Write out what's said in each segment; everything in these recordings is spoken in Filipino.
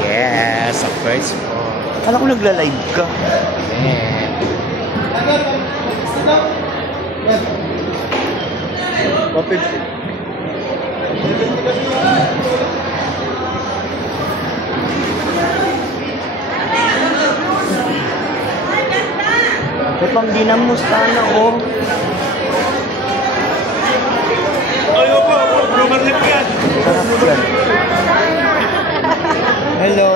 Yes, of course po. Kala ko nagla-live ka. May pang dinamos sana, oh. Ayo po, Roman Lipian. Sarap yan. Hello.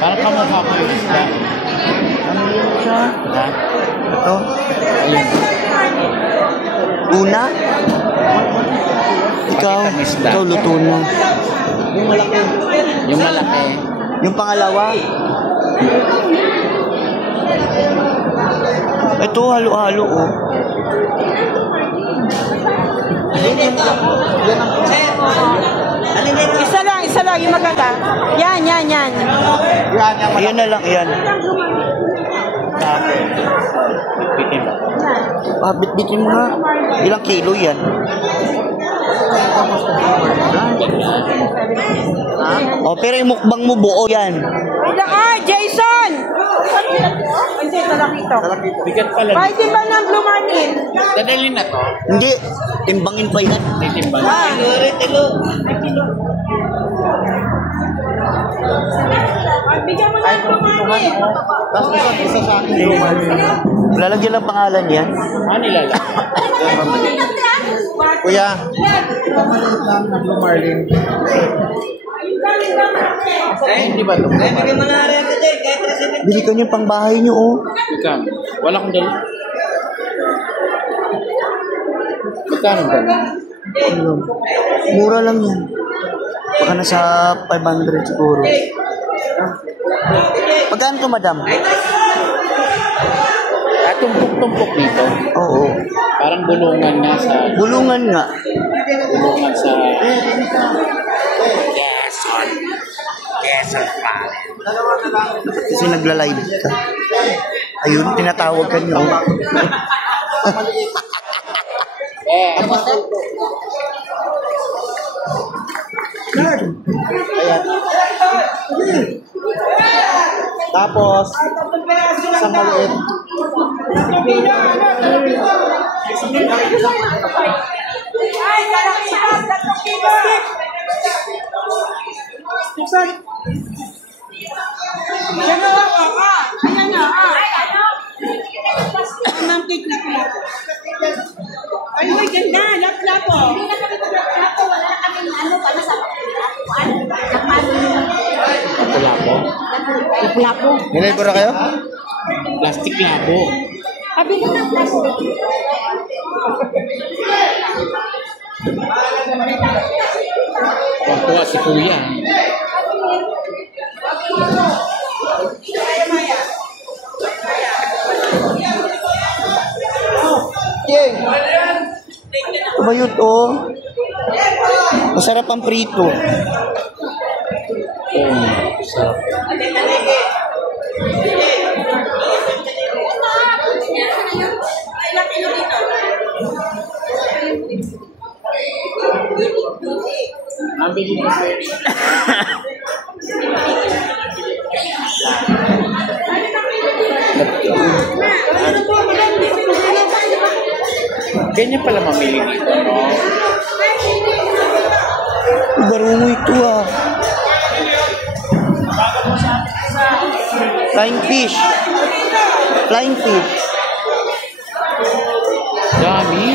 Parang kamukha ko yung isda. Ano yun siya? Ha? Ito? Ayun. Una? Ikaw? Bakit ang isda? Ikaw, luto na. Yung malaki. Yung malaki. Yung pangalawa? Ito, halo-halo, oh. Isa lang, yung maganda. Yan. Ayan na lang, yan. Bitin ba? Bit-bitin mo nga. Ilang kilo yan? Oh, pero yung mukbang mo buo yan. Jason! Hindi, talakito. Bigat pala. Pwede ba ng blumanin? Dadalhin na to. Hindi, timbangin pa yan. Titimbang. Bigyan mo ng blumanin. Tapos isa sa akin. Lalagyan ng pangalan yan. Ano nilala? Kuya. Marlin. Hindi ba ito? Bili ka niyo pang bahay niyo, oh. Ikaw. Wala akong dala. Magkano ba? Mura lang yan. Baka nasa 500 siguro. Pagkano to, madam? Tumpok-tumpok dito. Oo. Parang bulungan nga sa... Bulungan nga. Bulungan sa... Quezon pa. Kasi nagla-live ka. Ayun, tinatawag ka niyo. Ayan. Tapos, isang maliit. Anong cake na plato? Ay, ganda. Lapo-lapo. Hindi na kami lapo-lapo. Wala na kami para sa Lapo-lapo. lapo-lapo. Nilay na kayo? Plastic labo. Kabili ng plastic. Tuwa si Kuya. Ito ba yun, oh? Masarap ang prito. Sarap. Ang bili ng ganyan pala mamili dito, no? Barungo ito, ah. Flying fish. Flying fish. Dami.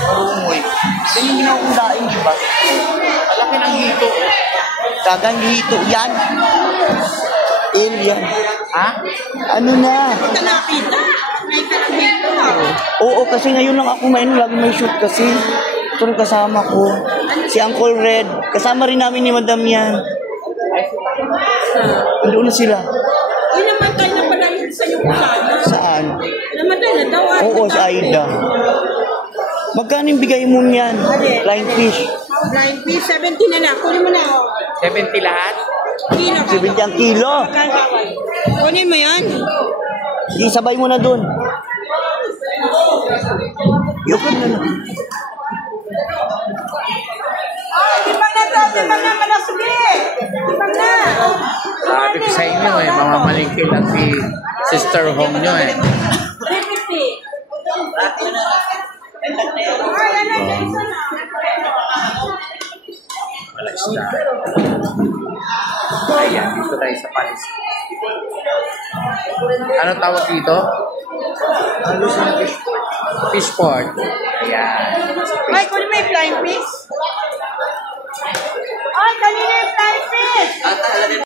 Barungo eh. Yan yung ginawang daing, di ba? Malaki ng parang hito. Dagang hito yan. Alien. Ha? Ano na? Ito nakita. May karang dito. Oo, kasi ngayon lang ako ngayon. Lagi may shoot kasi. Ito rin kasama ko. Si Uncle Red. Kasama rin namin ni Madam yan. Doon na sila. Uy, namatay na pala yun sa yung kasama. Saan? Namatay na daw. Oo, si Aida. Magkano yung bigay mo niyan? Flying fish. Blind fish, 70 na na. Kunin mo na. 70 lahat? Kilo. 70 ang kilo. Kunin mo yan. Isabay mo na doon. Yukon na lang. Ibang na to. Ibang na malasubi. Ibang na. Sabi ko sa inyo eh, mamamalingki lang si Sister Home nyo eh. 350. Ay, ano, isa na. Malas na. Ayan, dito tayo sa Palis. Ano tawag dito? Fishport. Ayan. Ay, kunin mo yung flying fish. Ay, kanina yung flying fish.